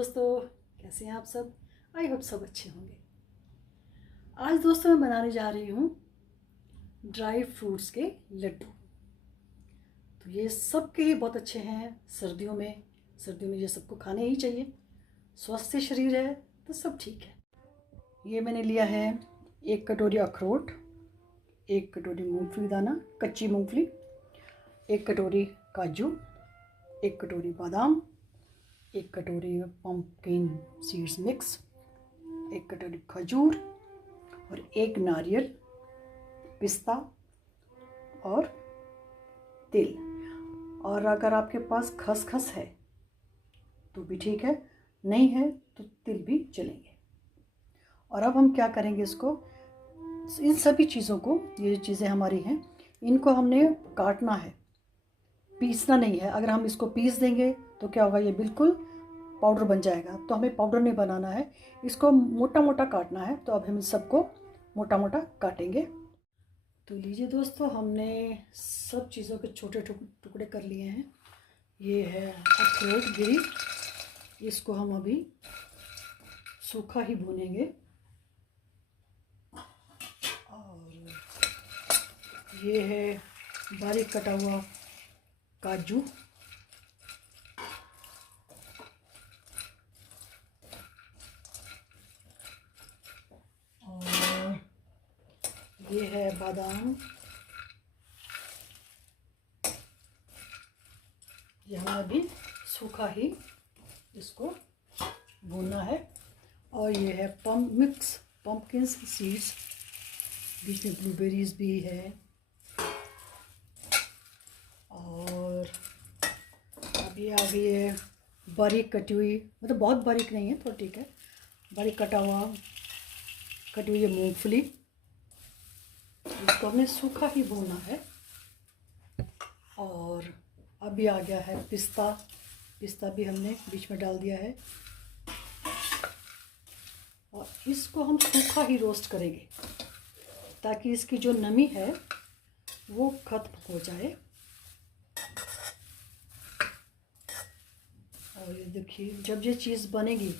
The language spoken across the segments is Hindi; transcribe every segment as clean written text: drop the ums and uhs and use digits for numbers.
दोस्तों, कैसे हैं आप सब। आई होप सब अच्छे होंगे। आज दोस्तों मैं बनाने जा रही हूँ ड्राई फ्रूट्स के लड्डू। तो ये सब के लिए बहुत अच्छे हैं सर्दियों में ये सबको खाने ही चाहिए। स्वस्थ शरीर है तो सब ठीक है। ये मैंने लिया है 1 कटोरी अखरोट, 1 कटोरी मूंगफली दाना कच्ची मूंगफली, 1 कटोरी काजू, 1 कटोरी बादाम, 1 कटोरी पम्पकिन सीड्स मिक्स, 1 कटोरी खजूर और 1 नारियल, पिस्ता और तिल। और अगर आपके पास खसखस है तो भी ठीक है, नहीं है तो तिल भी चलेंगे। और अब हम क्या करेंगे, इसको इन सभी चीज़ों को, ये चीज़ें हमारी हैं, इनको हमने काटना है, पीसना नहीं है। अगर हम इसको पीस देंगे तो क्या होगा, ये बिल्कुल पाउडर बन जाएगा। तो हमें पाउडर नहीं बनाना है, इसको मोटा मोटा काटना है। तो अब हम सबको मोटा मोटा काटेंगे। तो लीजिए दोस्तों, हमने सब चीज़ों के छोटे टुकड़े कर लिए हैं। ये है अखरोट गिरी, इसको हम अभी सूखा ही भूनेंगे। और ये है बारीक कटा हुआ काजू, और ये है बादाम। ये हमें अभी सूखा ही इसको भूनना है। और ये है पम्पकिन सीड्स, बीच में ब्लूबेरीज भी है। और अभी आ गई है बारीक कटी हुई, मतलब बहुत बारीक नहीं है तो ठीक है, बारीक कटी हुई मूंगफली। इसको हमने सूखा ही भूना है। और अभी आ गया है पिस्ता भी हमने बीच में डाल दिया है। और इसको हम सूखा ही रोस्ट करेंगे ताकि इसकी जो नमी है वो खत्म हो जाए। और ये देखिए, जब ये चीज़ बनेगी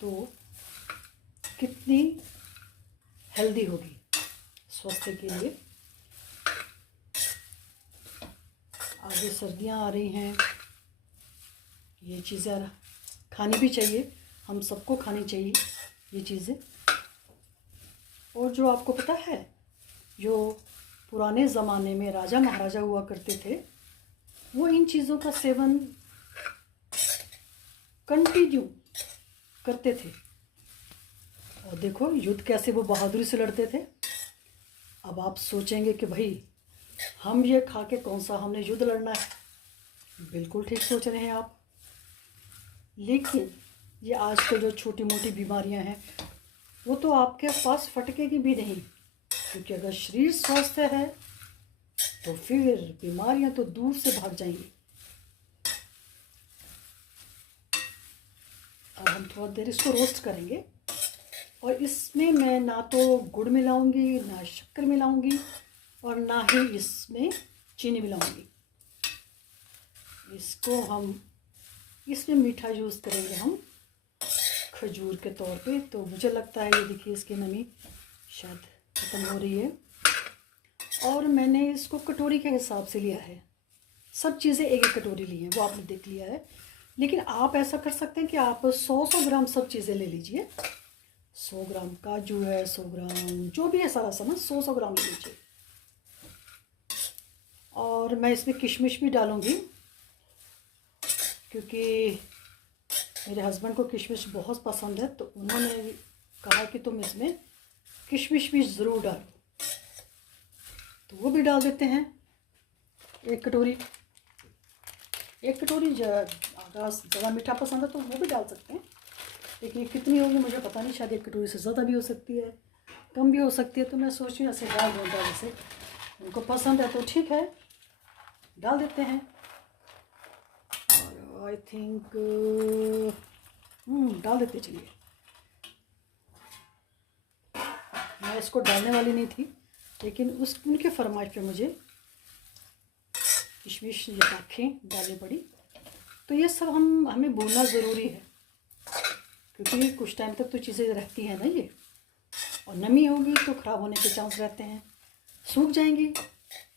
तो कितनी हेल्दी होगी स्वास्थ्य के लिए। आगे सर्दियाँ आ रही हैं, ये चीज़ें खानी भी चाहिए, हम सबको खानी चाहिए ये चीज़ें। और जो आपको पता है, जो पुराने ज़माने में राजा महाराजा हुआ करते थे, वो इन चीज़ों का सेवन कंटिन्यू करते थे। और देखो युद्ध कैसे वो बहादुरी से लड़ते थे। अब आप सोचेंगे कि भाई हम ये खा के कौन सा हमने युद्ध लड़ना है। बिल्कुल ठीक सोच रहे हैं आप। लेकिन ये आजकल जो छोटी मोटी बीमारियां हैं वो तो आपके पास फटकेगी भी नहीं, क्योंकि अगर शरीर स्वस्थ है तो फिर बीमारियां तो दूर से भाग जाएंगी। अब हम थोड़ा देर इसको रोस्ट करेंगे। और इसमें मैं ना तो गुड़ मिलाऊंगी, ना शक्कर मिलाऊंगी, और ना ही इसमें चीनी मिलाऊंगी। इसको हम इसमें मीठा यूज़ करेंगे हम खजूर के तौर पे। तो मुझे लगता है ये देखिए, इसकी नमी शायद ख़त्म हो रही है। और मैंने इसको कटोरी के हिसाब से लिया है, सब चीज़ें 1-1 कटोरी ली हैं, वो आपने देख लिया है। लेकिन आप ऐसा कर सकते हैं कि आप 100 ग्राम सब चीज़ें ले लीजिए। 100 ग्राम काजू है, 100 ग्राम जो भी है सारा सामान 100 ग्राम ले लीजिए। और मैं इसमें किशमिश भी डालूँगी, क्योंकि मेरे हस्बैंड को किशमिश बहुत पसंद है, तो उन्होंने कहा कि तुम इसमें किशमिश भी ज़रूर डालो। तो वो भी डाल देते हैं 1 कटोरी। अगर ज़्यादा मीठा पसंद है तो वो भी डाल सकते हैं, लेकिन कितनी होगी मुझे पता नहीं, शायद 1 कटोरी से ज़्यादा भी हो सकती है, कम भी हो सकती है। तो मैं सोच रही हूँ ऐसे डाल दूँ, जैसे उनको पसंद है तो ठीक है, डाल देते हैं। और आई थिंक डाल देते। चलिए, मैं इसको डालने वाली नहीं थी, लेकिन उनके फरमाइश पे मुझे किशमिश या दाखें डालनी पड़ी। तो ये सब हमें भूनना ज़रूरी है। क्योंकि कुछ टाइम तक तो चीज़ें रहती हैं ना ये, और नमी होगी तो ख़राब होने के चांस रहते हैं। सूख जाएंगी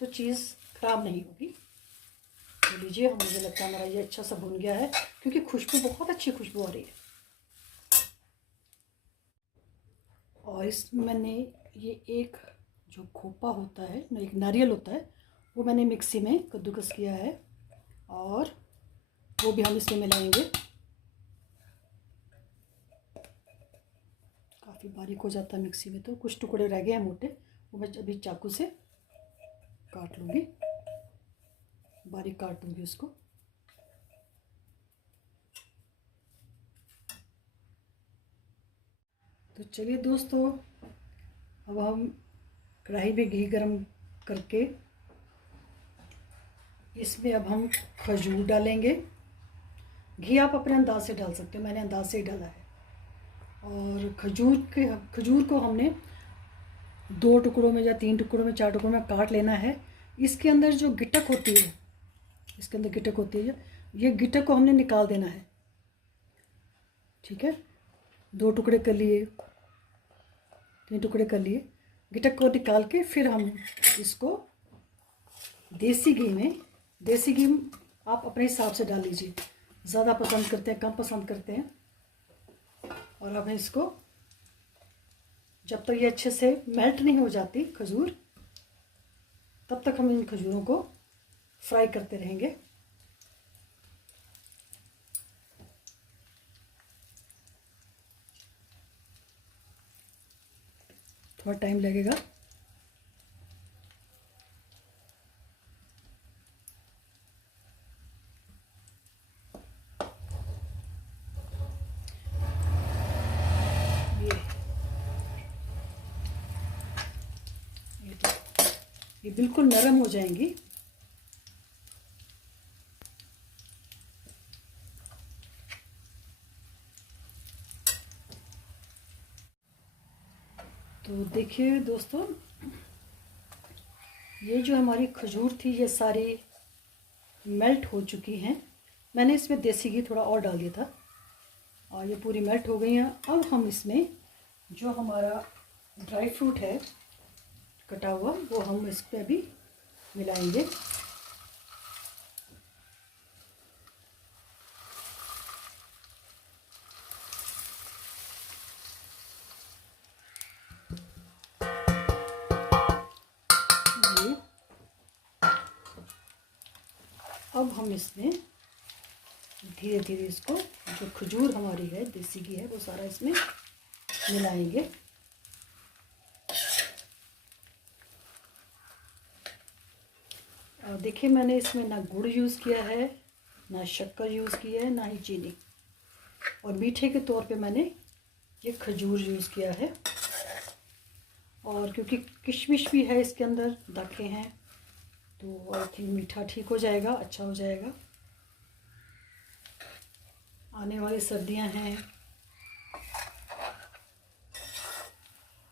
तो चीज़ ख़राब नहीं होगी। तो लीजिए, मुझे लगता है हमारा ये अच्छा सा भुन गया है, क्योंकि खुशबू, बहुत अच्छी खुशबू आ रही है। और इसमें मैंने ये एक जो खोपा होता है, एक नारियल होता है, वो मैंने मिक्सी में कद्दूकस किया है, और वो भी हम इसमें मिलाएंगे। काफ़ी बारीक हो जाता है मिक्सी में, तो कुछ टुकड़े रह गए हैं मोटे, वो मैं अभी चाकू से काट लूँगी, बारीक काट दूँगी उसको। तो चलिए दोस्तों, अब हम कढ़ाई में घी गरम करके इसमें अब हम खजूर डालेंगे। घी आप अपने अंदाज से डाल सकते हो, मैंने अंदाज से ही डाला है। और खजूर को हमने 2 टुकड़ों में या 3 टुकड़ों में, 4 टुकड़ों में काट लेना है। इसके अंदर जो गिटक होती है, इसके अंदर गिटक होती है, ये गिटक को हमने निकाल देना है। ठीक है, 2 टुकड़े कर लिए, 3 टुकड़े कर लिए, गिटक को निकाल के फिर हम इसको देसी घी आप अपने हिसाब से डाल लीजिए, ज़्यादा पसंद करते हैं, कम पसंद करते हैं। और अब इसको, जब तक ये अच्छे से मेल्ट नहीं हो जाती खजूर, तब तक हम इन खजूरों को फ्राई करते रहेंगे। थोड़ा टाइम लगेगा। ये बिल्कुल नरम हो जाएंगी। तो देखिए दोस्तों, ये जो हमारी खजूर थी ये सारी मेल्ट हो चुकी हैं। मैंने इसमें देसी घी थोड़ा और डाल दिया था, और ये पूरी मेल्ट हो गई हैं। अब हम इसमें जो हमारा ड्राई फ्रूट है कटा हुआ, वो हम इस पर भी मिलाएंगे। ये अब हम इसमें धीरे धीरे इसको, जो खजूर हमारी है, देसी घी है, वो सारा इसमें मिलाएंगे। और देखिए, मैंने इसमें ना गुड़ यूज़ किया है, ना शक्कर यूज़ की है, ना ही चीनी। और मीठे के तौर पे मैंने ये खजूर यूज़ किया है। और क्योंकि किशमिश भी है इसके अंदर, दाखे हैं, तो आई थिंक मीठा ठीक हो जाएगा, अच्छा हो जाएगा। आने वाली सर्दियां हैं,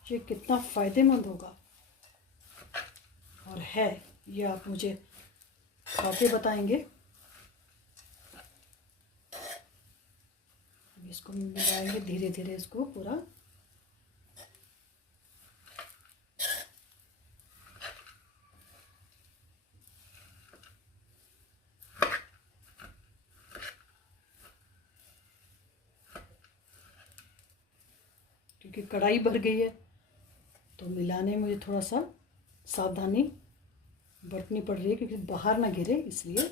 ये कितना फ़ायदेमंद होगा और है, ये आप मुझे खा के बताएंगे। इसको मिलाएंगे धीरे धीरे, इसको पूरा। क्योंकि कढ़ाई भर गई है, तो मिलाने में मुझे थोड़ा सा सावधानी बरतनी पड़ रही है, क्योंकि बाहर ना गिरे, इसलिए।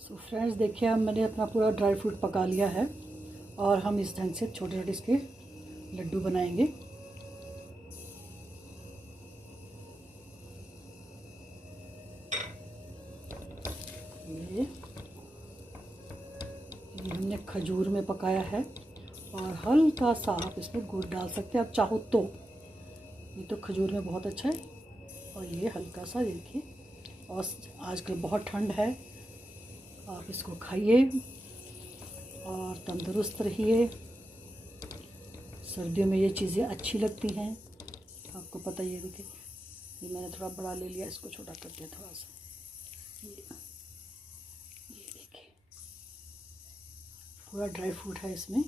सो फ्रेंड्स, देखिए, अब मैंने अपना पूरा ड्राई फ्रूट पका लिया है, और हम इस ढंग से छोटे छोटे इसके लड्डू बनाएंगे। ये हमने खजूर में पकाया है, और हल्का सा आप इसमें गुड़ डाल सकते हैं, आप चाहो तो। ये तो खजूर में बहुत अच्छा है। और ये हल्का सा, देखिए, और आजकल बहुत ठंड है, आप इसको खाइए और तंदुरुस्त रहिए। सर्दियों में ये चीज़ें अच्छी लगती हैं, आपको पता ही है। देखिए, ये मैंने थोड़ा बड़ा ले लिया, इसको छोटा कर दिया थोड़ा सा। ये देखिए पूरा ड्राई फ्रूट है इसमें।